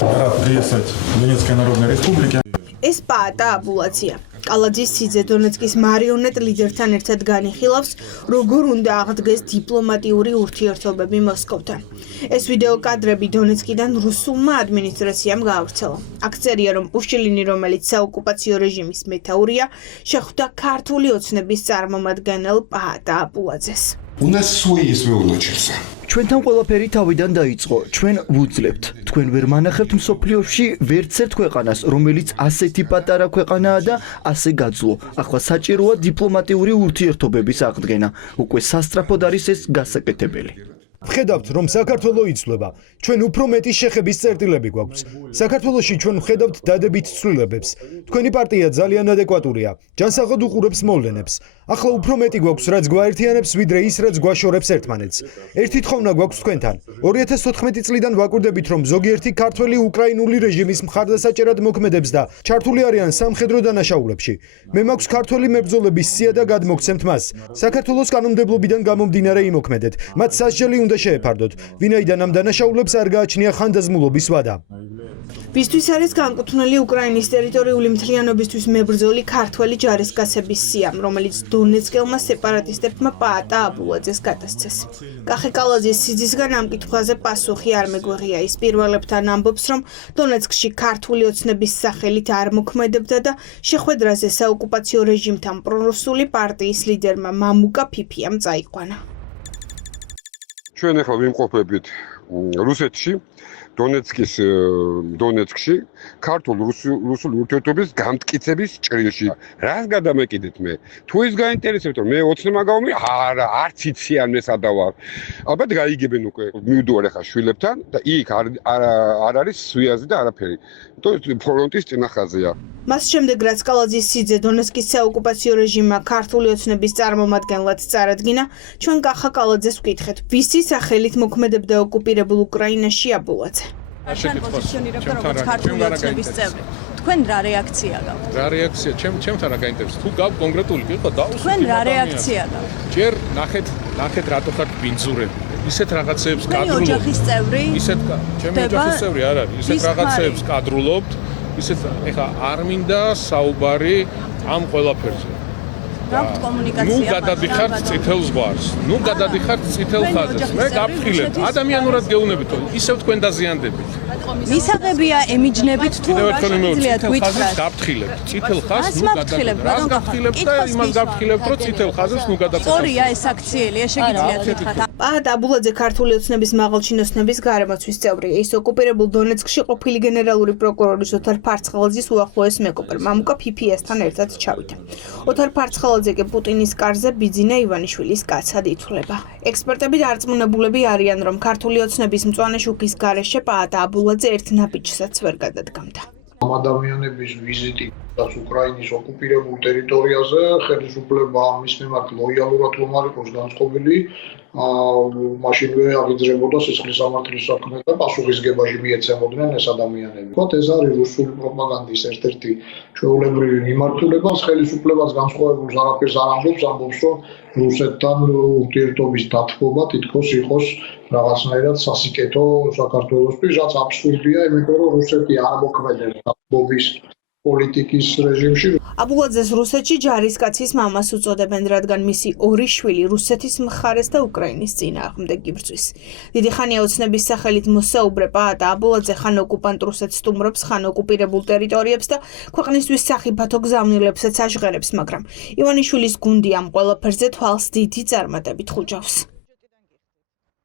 Рад приветствовать в Донецкой Народной Республике. ეს პაატა აბულაცია. კალაძის სიძე დონეცკის მარიონეტ ლიდერთან ერთად განიხილავს, როგორ უნდა აღდგეს დიპლომატიური ურთიერთობები მოსკოვთან. ეს ვიდეო კადრები დონეცკიდან რუსულმა ადმინისტრაციამ გაავრცელა. აქ წერია, რომ პუშილინი, რომელიც საოკუპაციო რეჟიმის მეთაურია, შეხვდა ქართული ოცნების წარმომადგენელ პაატა აბულაძეს. У нас свои СВО начался. ჩვენთან ყველაფერი თავიდან დაიწყო. ჩვენ ვუძლებთ. თქვენ ვერ მანახებთ მსოფლიოში ვერც ერთ ქვეყანას, რომელიც ასეთი პატარა ქვეყანაა და ასე გაძლო. ახლა საჭიროა დიპლომატიური ურთიერთობების აღდგენა. უკვე სასწრაფოდ არის ეს გასაკეთებელი. ვხედავთ, რომ საქართველო იცვლება. ჩვენ უფრო მეტი შეხების წერტილები გვაქვს. საქართველოში ჩვენ ვხედავთ დადებით ცვლილებებს. თქვენი პარტია ძალიან ადეკვატურია. ჯანსაღად უყურებს მოვლენებს. ახლა უფრო მეტი გვაქვს, რაც გვაერთიანებს, ვიდრე ის, რაც გვაშორებს ერთმანეთს. ერთი თხოვნა გვაქვს თქვენთან. 2014 წლიდან ვაკვირდებით, რომ ზოგიერთი ქართველი უკრაინული რეჟიმის მხარდასაჭერად მოქმედებს და ჩართული არიან სამხედრო დანაშაულებში. მე მაქვს ქართველი მებრძოლების სია და გადმოგცემთ მას. საქართველოს კანონმდებლობიდან გამომდინარე იმოქმედეთ. მათ სასჯელი უნდა შეეფარდოთ, ვინაიდან ამ დანაშაულებს არ გააჩნია ხანდაზმულობის ვადა. ვისთვის არის განკუთვნილი უკრაინის ტერიტორიული მთლიანობისთვის მებრძოლი ქართველი ჯარისკაცების სია, რომელიც დონეცკელმა სეპარატისტებმა პაატა აბულაძეს გადასცეს. კახი კალაძის სიძისგან ამ კითხვაზე პასუხი არ მეგვეღია. ის პირველებთან ამბობს, რომ დონეცკში ქართული ოცნების სახელით არ მოქმედებდა და შეხვედრაზე საოკუპაციო რეჟიმთან პრორუსული პარტიის ლიდერმა მამუკა ფიფიამ წაიყვანა. ჩვენ ახლა ვიმყოფებით რუსეთში, დონეცკში, ქართულ-რუსული ურთიერთობის გამტკიცების ჭრილში. რას გადამეკიდეთ მე? თუ ის გაინტერესებთ, რომ მე ოცნება გავმი, არა, არც იცი ან მე სადა ვარ. ალბათ გაიგებენ უკვე. მივდივარ ახლა შვილებთან და იქ არ არის სვიაზი და არაფერი. იმიტომ ფრონტის წინახაზეა. მას შემდეგ, რაც კალაძის სიძე დონეცკის საოკუპაციო რეჟიმმა ქართული ოცნების წარმომადგენლად წარადგინა, ჩვენ კახა კალაძეს ვკითხეთ, ვისი სახელით მოქმედებდა ოკუპირებულ უკრაინაში აბულაძე. Ჩვენ პოზიციონირებდა როგორც ქართული ოცნების წევრი. თქვენ რა რეაქცია გაქვთ? რა რეაქცია? ჩემთან რა გაინტერესებს? თუ გაქვთ კონკრეტული კითხვა, დაუსვით. თქვენ რა რეაქცია გაქვთ? ჯერ ნახეთ რატო ხართ ბინძურები. ისეთ რაღაცეებს კადრულობთ. ჩემი ოჯახის წევრი. ჩემი ოჯახის წევრი არ არის. ისეთ რაღაცეებს კადრულობთ. ეხლა არ მინდა საუბარი ამ ყველაფერზე. გაქვთ კომუნიკაცია. ნუ გადადიხართ წითელ ზღვარს. ნუ გადადიხართ წითელ ხაზებს. მე გაფრთხილებთ. ადამიანურად გეუბნებით, ისევ თქვენ დაზიანდებით. მისაღებია ემიჯნებით თუ რა შეძლიათ გითხრათ? გაფრთხილებთ. წითელ ხაზს ნუ გადადიხართ. რას გაფრთხილებთ და იმას გაფრთხილებთ, რომ წითელ ხაზებს ნუ გადადიხართ. სწორია ეს აქციელია, შეგიძლიათ გითხრათ. პაატა აბულაძე ქართული ოცნების მაღალჩინოსნების გარემოცვის წევრია. ის ოკუპირებულ დონეცკში ყოფილი გენერალური პროკურორის ოთარ ფარცხალაძის უახლოეს მეკობრე მამუკა ფიფიასთან ერთად ჩავიდა. ოთარ ფარცხალაძე კი პუტინის კარზე ბიძინა ივანიშვილის კაცად ითვლება. ექსპერტები და არწმუნებულები არიან, რომ ქართული ოცნების მწვანე შუქის გარეშე პაატა აბულაძე ერთ ნაბიჯსაც ვერ გადადგამდა. ამ ადამიანების ვიზიტი უკრაინის ოკუპირებულ ტერიტორიაზე ხელისუფლება მის მიმართ ლოიალურად რომ არ იყოს განწყობილი, მაშინვე აღიძრებოდა სისხლის სამართლის საქმე და პასუხისგებაში მიეცემოდნენ ეს ადამიანები. ეს არის რუსული პროპაგანდის ერთ-ერთი ჩვეულებრივი მიმართულება. ხელისუფლებას განსხვავებულს არაფერს არ ამბობს, რომ რუსეთთან ურთიერთობის დათბობა თითქოს იყოს რაღაცნაირად სასიკეთო საქართველოსთვის, რაც აბსურდია, იმიტომ რომ რუსეთი არ მოქმედებს დათბობის პოლიტიკის რეჟიმში. აბულაძეს რუსეთში ჯარისკაცის მამას უწოდებენ, რადგან მისი ორი შვილი რუსეთის მხარეს და უკრაინის წინააღმდეგ იბრძვის. დიდი ხანია ოცნების სახელით მოსაუბრე პაატა აბულაძე ხან ოკუპანტ რუსეთს სტუმრობს, ხან ოკუპირებულ ტერიტორიებს და ქვეყნისთვის სახიფათო გზავნილებსაც აჟღერებს, მაგრამ ივანიშვილის გუნდი ამ ყველაფერზე თვალს დიდი წარმატებით ხუჯავს.